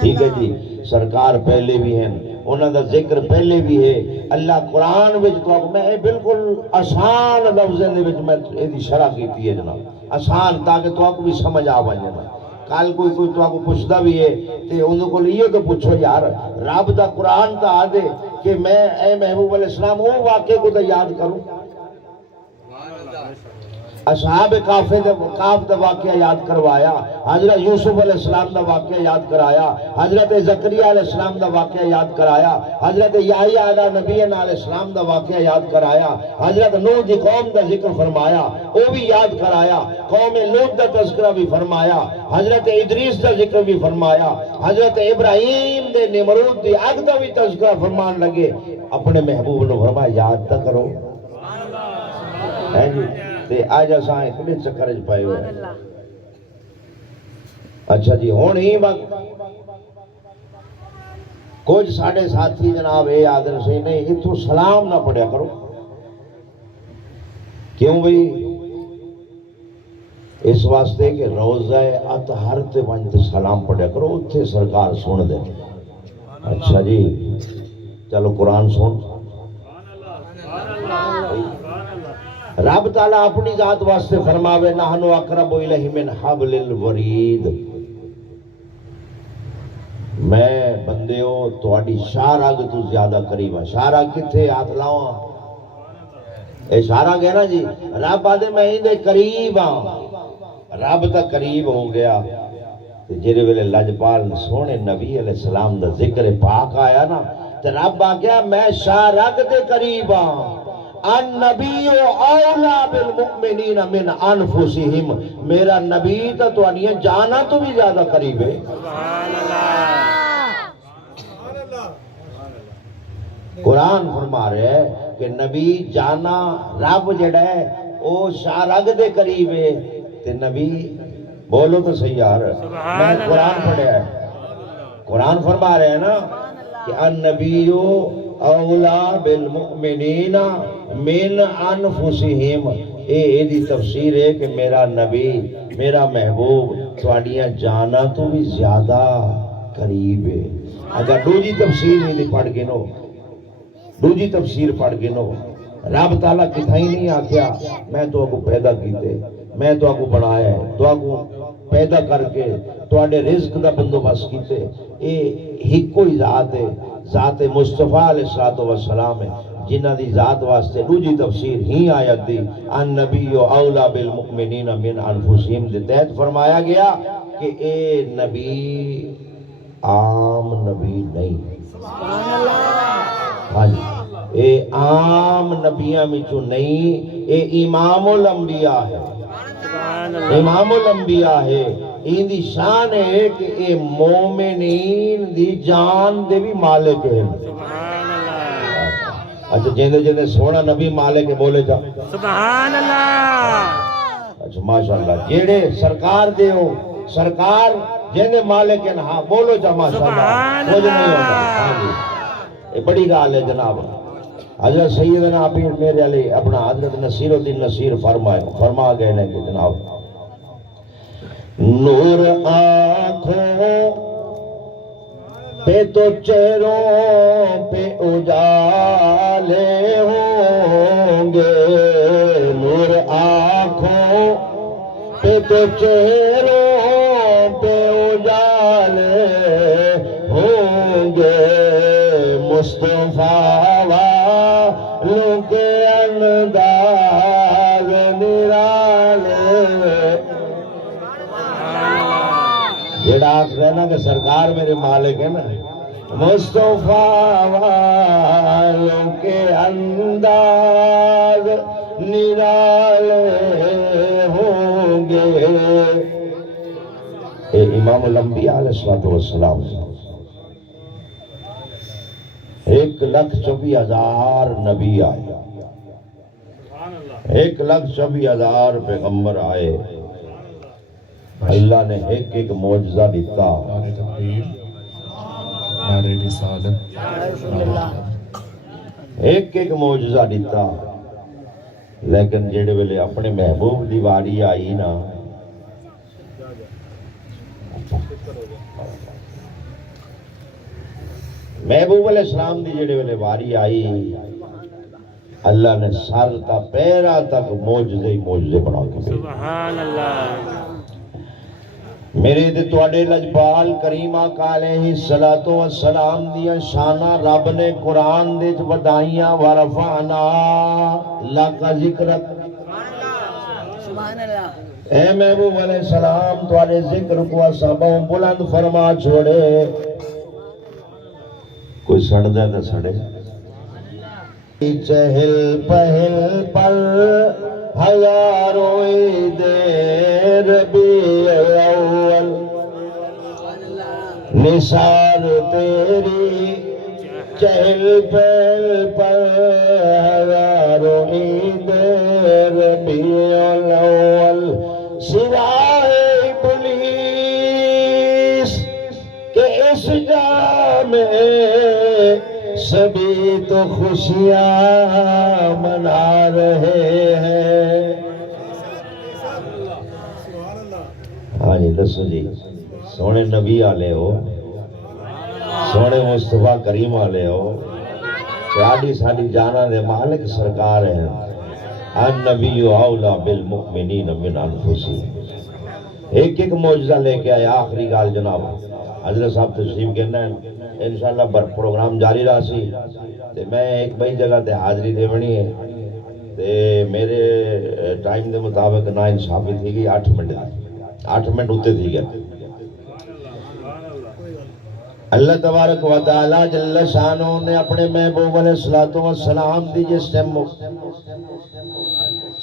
ٹھیک ہے جی، سرکار پہلے بھی ہیں، انہاں دا ذکر پہلے بھی ہے۔ اللہ قرآن وچ تو میں بالکل آسان لفظاں دے وچ میں ایدی شرح کیتی ہے جناب، آسان تاکہ تو آپ بھی سمجھ آ وجے نا۔ کل کوئی تو آپ کو پوچھتا بھی ہے تے انہوں کو یہ تو پوچھو یار رب دا قرآن تا آ دے کہ میں اے محبوب علیہ السلام وہ واقعے کو تو یاد کروں، اصحاب کاف دا واقعہ یاد کروایا، حضرت یوسف علیہ السلام دا واقعہ یاد کرایا، حضرت زکریا علیہ السلام دا واقعہ یاد کرایا، حضرت یحییٰ علیہ نبی علیہ السلام دا واقعہ یاد کرایا، حضرت نوح دی قوم دا ذکر فرمایا وہ بھی یاد کرایا، قوم لوط دا تذکرہ بھی فرمایا، حضرت ادریس دا ذکر بھی فرمایا، حضرت ابراہیم دے نمرود دی اگ دا بھی تذکرہ فرمان لگے۔ اپنے محبوب نے فرمایا یاد تا کرو ہے جی، تے آج اساں کنے چکر وچ پائے ہوئے۔ اچھا جی ہن ہی وقت کچھ ساڈے ساتھی جناب اے آدر سے نہیں اتھوں سلام نہ پڑھیا کرو، کیوں بھئی؟ اس واسطے کہ روزہ اطہر تے ونج تے سلام پڑھیا کرو، اتھے سرکار سن دے۔ اچھا جی چلو قرآن سن۔ رب تعالیٰ اپنی ذات واسطے فرماوے نحنو اقرب الیہ من حبل الورید، میں بندیو تواڈی شارگ تو زیادہ قریب ہاں۔ شارگ کتھے ہاتھ لاواں؟ اے شارگ ہے نا جی، رب آدھے میں ہی دے قریب ہاں، رب تا قریب ہو گیا۔ جیرے ویلے لجپال سونے نبی علیہ السلام دا ذکر پاک آیا نا تے رب آ گیا میں شارگ دے قریب ہاں۔ النبی اولا بالمؤمنین من انفسہم، میرا نبی تا تو انیاں جانا تو بھی زیادہ قریب ہے۔ قرآن فرما رہے ہے کہ نبی جانا رب جڑا ہے او شارگ دے قریب ہے تے نبی بولو تو صحیح یار، میں قرآن پڑھیا ہے، قرآن فرما رہے ہیں نا کہ النبی اولا بالمؤمنین من انفسہم، اے دی تفسیر ہے کہ میرا نبی میرا محبوب تواڈیاں جانا تو بھی زیادہ قریب ہے۔ اگر دوجی تفسیر نہیں پڑھ کے نو، دوجی تفسیر پڑھ کے نو، رب تعالیٰ کتھائی نہیں آکھیا میں تو کو پیدا کیتے، میں تو کو بنایا ہے، تو کو پیدا کر کے تواڈے رزق دا بندوبست کیتے، اے ہکو ہی ذات ہے، ذات مصطفیٰ علیہ السلام ہے، جنہ دی ذات واسطے دوجی تفسیر ہی آیت دی النبی اولا بالمؤمنین من انفسہم دے تحت فرمایا گیا کہ اے نبی عام نبی نہیں، ہاں جی اے عام نبیاں میں چو نہیں، اے امام الانبیاء ہے، امام الانبیاء ہے۔ این دی شان ہے کہ اے مومنین دی جان دے بھی مالک ہے۔ اچھا جیندے جیندے سونا نبی مالک ہے بولے جا سبحان اللہ۔ اچھا ماشاءاللہ جیڑے سرکار دے ہو سرکار جیندے مالک ہیں ہاں بولو جا ماشاءاللہ، سبحان کچھ نہیں ہوتا۔ اللہ۔ ہاں جی یہ بڑی گال ہے جناب۔ حضرت سیدنا پیر میرے علی اپنا حضرت نصیر الدین نصیر فرما گئے ہیں کہ جناب نور آنکھوں پہ تو چہروں پہ اجالے ہوں گے، نور آنکھوں پہ تو چہروں پہ اجالے ہوں گے، مصطفیٰ والوں کے انداز نرالے، جڑا آخر ہے نا کہ سرکار میرے مالک ہے نا، مصطفیٰ والوں کے انداز نرالے ہوں گے۔ اے امام الانبیاء علیہ السلام 1,24,000 نبی آئے، 1,24,000 پیغمبر آئے، اللہ نے ایک ایک معجزہ دیتا، نعرہ تکبیر، نعرہ رسالت، ایک ایک معجزہ دیتا، لیکن جڑے ویلے اپنے محبوب دی واری آئی نا، محبوب علیہ السلام دی جڑے ویلے واری آئی، اللہ نے سر تا پیرا تک معجزے ہی معجزے بنا کے بھیجے۔ سبحان اللہ۔ میرے تے تواڈے لجپال کریم آقا علیہ الصلوۃ والسلام دیاں شاناں رب نے قرآن دے وچ ودائیاں، ورفعنا لک ذکرک، سبحان اللہ۔ اے محبوب علیہ السلام تواڈے ذکر کو سبوں بلند فرما چھوڑے، کوئی سڑدا تے سڑے، چہل پہل پر ہزاروں عید ربیع الاول، نثار تیری چہل پہل پر ہزاروں عید ربیع الاول، سوائے ابلیس کہ اس جا میں سبھی تو خوشیاں منا رہے ہیں۔ ہاں جی دسو جی، سونے نبی آلے ہو، سونے مصطفیٰ کریم آلے ہو، ساڈی جانا دے مالک سرکار ہیں، النبی اولا بالمؤمنین من انفسہم۔ ایک ایک معجزہ لے کے آئے۔ آخری گال جناب حضرت صاحب تشریف کہنا ہے، انشاءاللہ پروگرام جاری رہا سی تے میں ایک بئی جگہ تے حاضری دیونی ہے تے میرے ٹائم دے مطابق نا انصافی تھی گئی 8 منٹ دی، 8 منٹ ہوتے تھی گیا۔ اللہ تبارک و تعالی جل شانہ نے اپنے محبوب علیہ الصلوۃ والسلام دی جس ٹائم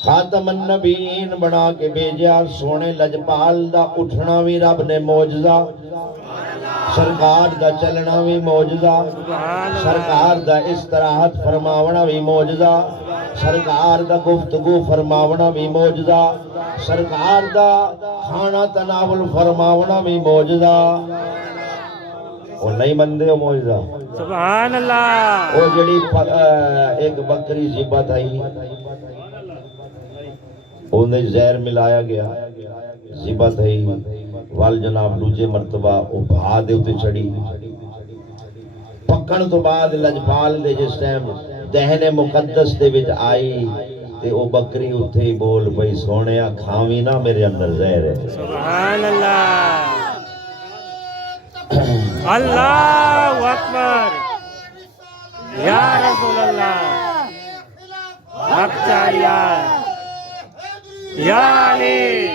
خاتم النبیین بنا کے بھیجا، سونے لجپال دا اٹھنا بھی رب نے معجزہ، سرکار دا چلنا بھی معجزہ، سرکار دا استراحت فرماونا بھی معجزہ، سرکار دا گفتگو فرماونا بھی معجزہ، سرکار دا کھانا تناول فرماونا بھی معجزہ۔ وہ نہیں مندے ہو معجزہ؟ سبحان اللہ۔ وہ جڑی ایک بکری ذبح تھی، انہیں زہر ملایا گیا، ذبح تھی، وال جناب دوجے مرتبہ وہ بھا دے اتے چڑی، پکن تو بعد لجپال دے جس ٹائم دہن مقدس دے وچ آئی تے وہ بکری اتھے ہی بول پئی، سونیا کھاوی نا میرے اندر زہر ہے۔ سبحان اللہ۔ اللہ اکبر، یا رسول اللہ، حق چاہیا، یا علی۔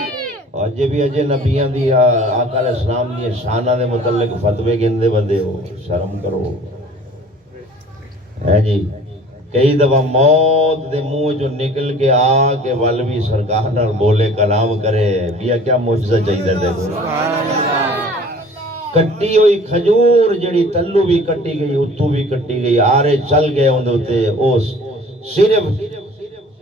اجے بھی اجے نبیاں دی آقا علیہ السلام دی شانہ دے متعلق فتوے گندے بندے ہو، شرم کرو ہے جی۔ کئی دفعہ موت دے منہ جو نکل کے آ کے ول بھی سرکار نال بولے کلام کرے، بیا کیا معجزہ چاہیے دیکھو۔ کٹی ہوئی کھجور جڑی تلو بھی کٹی گئی، اتو بھی کٹی گئی، آرے چل گئے ہوندے ہوتے، اس صرف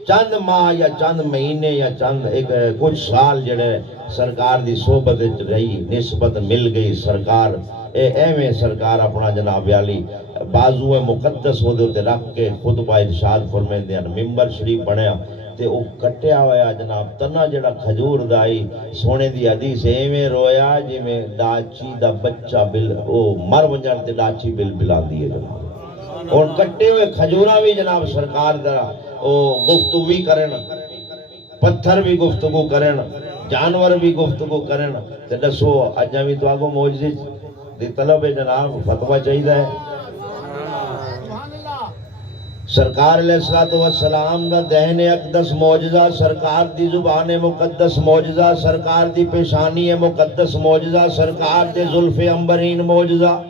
چند ماہ یا چند مہینے یا چند ایک کچھ سال جڑے سرکار دی صحبت رہی، نسبت مل گئی، سرکار اے ایویں سرکار اپنا جناب علی بازو مقدس وہ دے رکھ کے خطبہ ارشاد فرمیندے ہیں ممبر شریف بنیا تے او کٹیا ہویا جناب تنا جڑا کھجور دائی سونے دی حدیث ایویں رویا جویں ڈاچی دا بچہ بل او مر ونجن تے ڈاچی بل بلاندی ہے جناب اور کٹے ہوئے کھجوراں بھی جناب سرکار دا او گفتگو بھی کرن پتھر بھی گفتگو کرن جانور بھی گفتگو کرن تے دسو اجاں بھی تو آگو معجزے دی طلب ہے جناب فتوی چاہیے ہے سرکار علیہ السلام دا دہن اقدس معجزہ سرکار دی زبان مقدس معجزہ سرکار دی پیشانی مقدس معجزہ سرکار دے زلف عنبرین معجزہ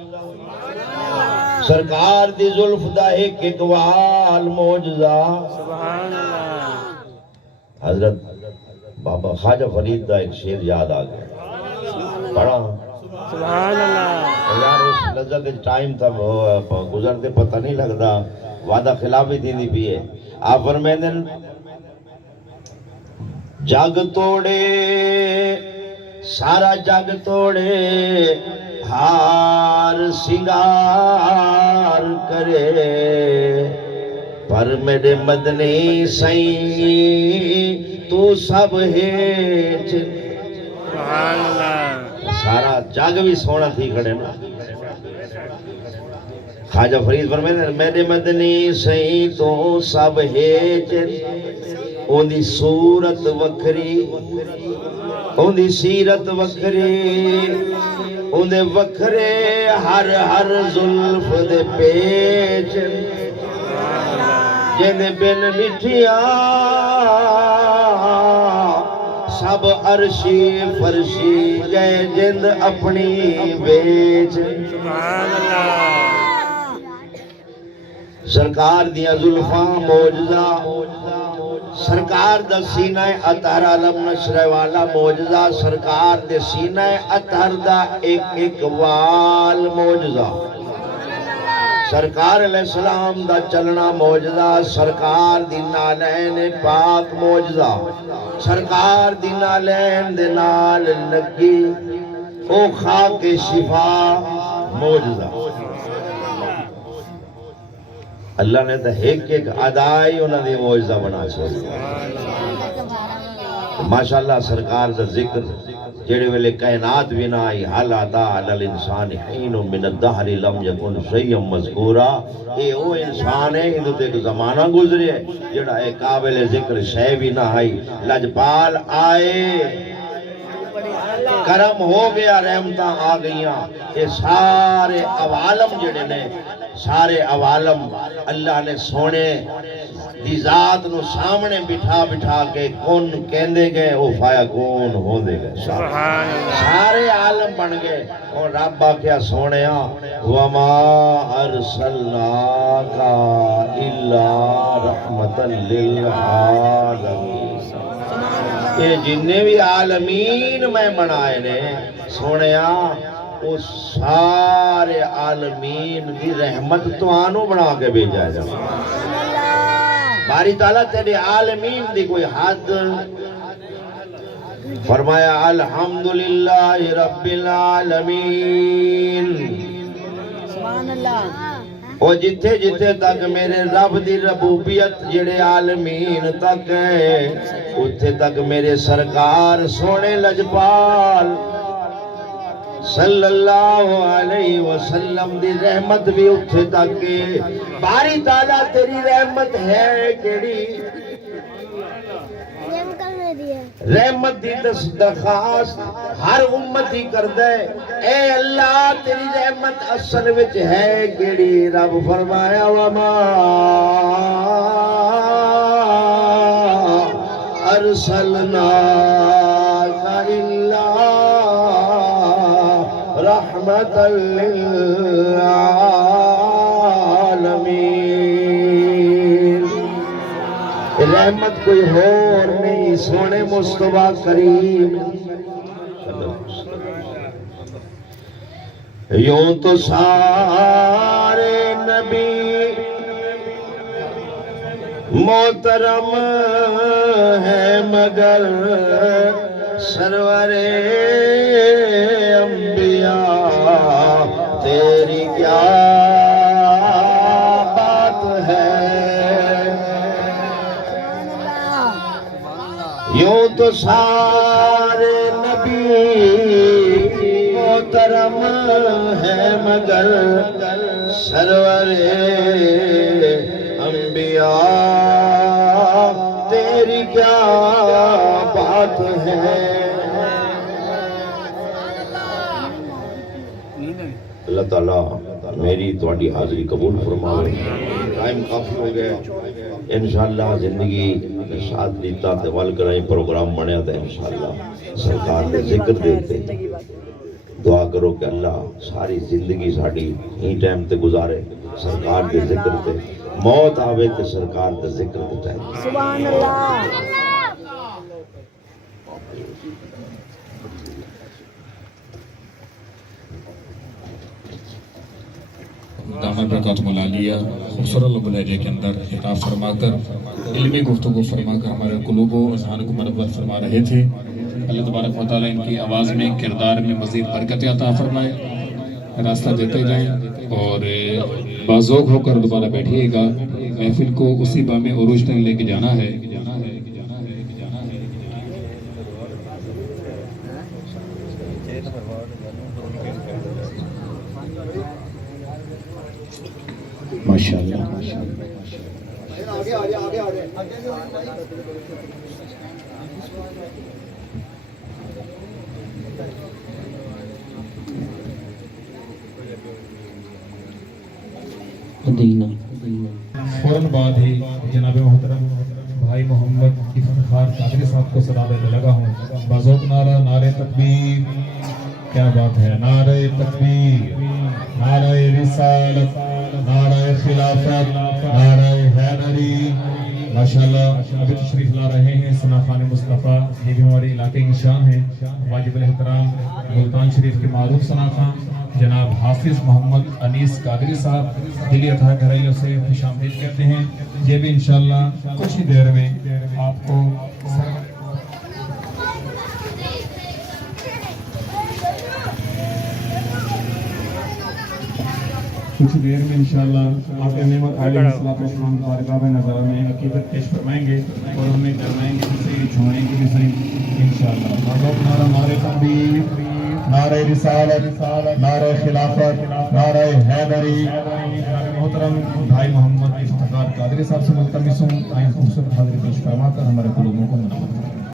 سرکار دی زلف دا ایک ایک وال معجزہ سبحان اللہ حضرت بابا خواجہ فرید دا ایک شعر یاد آ گیا پڑھا سبحان اللہ یار اس لذت ٹائم تھا گزرتے پتہ نہیں لگتا وعدہ خلافی تھی دی بھی ہے آپ فرمیندے جگ توڑے سارا جگ توڑے ہار سنگار کرے پر میرے مدنی سائیں تو سب ہے سبحان اللہ سارا جگ بھی سونا تھی کھڑے نا خواجہ فرید فرمیندے میرے مدنی سائیں تو سب ہے اون دی صورت وکھری اون دی سیرت وکھری اون دے وکھرے ہر ہر زلف دے پیچ جن بن نٹھیاں سب عرشی فرشی گئے جند اپنی بیچ سبحان اللہ سرکار دیا زلفاں معجزہ سرکار دا سینہ اطہر علم نشر والا معجزہ سرکار دے سینہ اطہر دا ایک ایک وال معجزہ سرکار علیہ السلام دا چلنا معجزہ سرکار دی نالین پاک معجزہ سرکار دی نالین دے نال لگی او خاک شفا معجزہ اللہ نے تو ایک ایک ادائی انہوں نے معجزہ بنا چھوڑی ماشاءاللہ سرکار دا ذکر جڑے ویلے کائنات بھی نہ آئی حال آتا علی الانسان حین من الدہر لم یکن شیئا مذکورا اے او انسان ہے ہندو تے ایک زمانہ گزرے جڑا ایک قابل ذکر شے بھی نہ آئی لجپال آئے کرم ہو گیا رحمتاں آ گئیاں یہ سارے عوالم جڑے نے سارے عوالم اللہ نے سونے دی ذات نو سامنے بٹھا بٹھا کے کون کہندے گئے او فایا کون ہوندے گئے سبحان اللہ سارے عالم بن گئے اور رب آکھیا سونیا وما ارسلناک الا رحمتا للعالمین یہ جننے بھی عالمین میں بنائے نے سونیا وہ سارے عالمین دی رحمت تو آنو بنا کے بھیجا جائے باری تعالیٰ تیرے عالمین دی کوئی حد فرمایا الحمدللہ رب العالمین سبحان اللہ وہ جتھے جتھے تک میرے رب دی ربوبیت جڑے عالمین تک ہے اتھے تک میرے سرکار سونے لجپال صلی اللہ علیہ وسلم دی رحمت بھی اتھے تک ہے باری تعالیٰ تیری رحمت ہے کیڑی رحمت دی درخواست ہر امتی کر دے اے اللہ تیری رحمت اصل وچ ہے کیڑی رب فرمایا وما ارسلناک الا رحمتا للعالمین رحمت کوئی اور نہیں سونے مصطفیٰ کریم یوں تو سارے نبی محترم ہے مگر سرور انبیاء تو سارے نبی محترم ہے مگر سرور انبیاء تیری کیا بات ہے. اللہ تعالیٰ میری تواڈی حاضری قبول فرماوے. ٹائم کافی ہو گیا. انشاءاللہ زندگی ساتھ دیتا تے ول کرائیں پروگرام بنیا تے انشاءاللہ سرکار دے ذکر دے دعا کرو کہ اللہ ساری زندگی ساڈی ہی ٹائم تے گزارے سرکار دے ذکر تے. موت آوے تے سرکار دے ذکر تے ٹائم. سبحان اللہ. دامن برکاتہ العالیہ خوبصورت لب لہجے کے اندر خطاب فرما کر علمی گفتگو فرما کر ہمارے قلوب و اذہان کو منور فرما رہے تھے. اللہ تبارک و تعالیٰ ان کی آواز میں کردار میں مزید برکت عطا فرمائے. راستہ دیتے جائیں اور باذوق ہو کر دوبارہ بیٹھیے گا. محفل کو اسی بام عروج تک لے کے جانا ہے. ماشاءاللہ فوراً بعد ہی جناب محترم بھائی محمد افتخار قادری صاحب کو صدا دینے لگا ہوں. بازوق نعرہ نعرہ تکبیر. کیا بات ہے. نعرہ تکبیر، نعرہ رسالت، نعرہ خلافت، نعرہ حیدری. ماشاءاللہ ابھی تشریف لا رہے ہیں ثنا خان مصطفیٰ. یہ بھی ہمارے علاقے کی شان ہے. واجب الاحترام ملتان شریف کے معروف ثنا خان جناب حافظ محمد انیس قادری صاحب دلی عطا گھرائیوں سے خوش آمدید کہتے ہیں. یہ بھی انشاءاللہ کچھ ہی دیر میں آپ کو کچھ دیر میں انشاءاللہ آپ نعمت علیہ السلام بارگاہ نظر میں عقیدت پیش فرمائیں گے اور ہمیں کرمائیں گے بھی صحیح، چھوڑیں گے بھی صحیح انشاءاللہ. بازوق نعرہ نعرہ تکبیر، نعرہ رسالت، نعرہ خلافت، نعرہ حیدری. محترم بھائی محمد افتخار قادری صاحب سے ملتمس ہوں آئیں خوبصورت حاضری پیش فرما کر ہمارے قلوبوں کو منور کریں.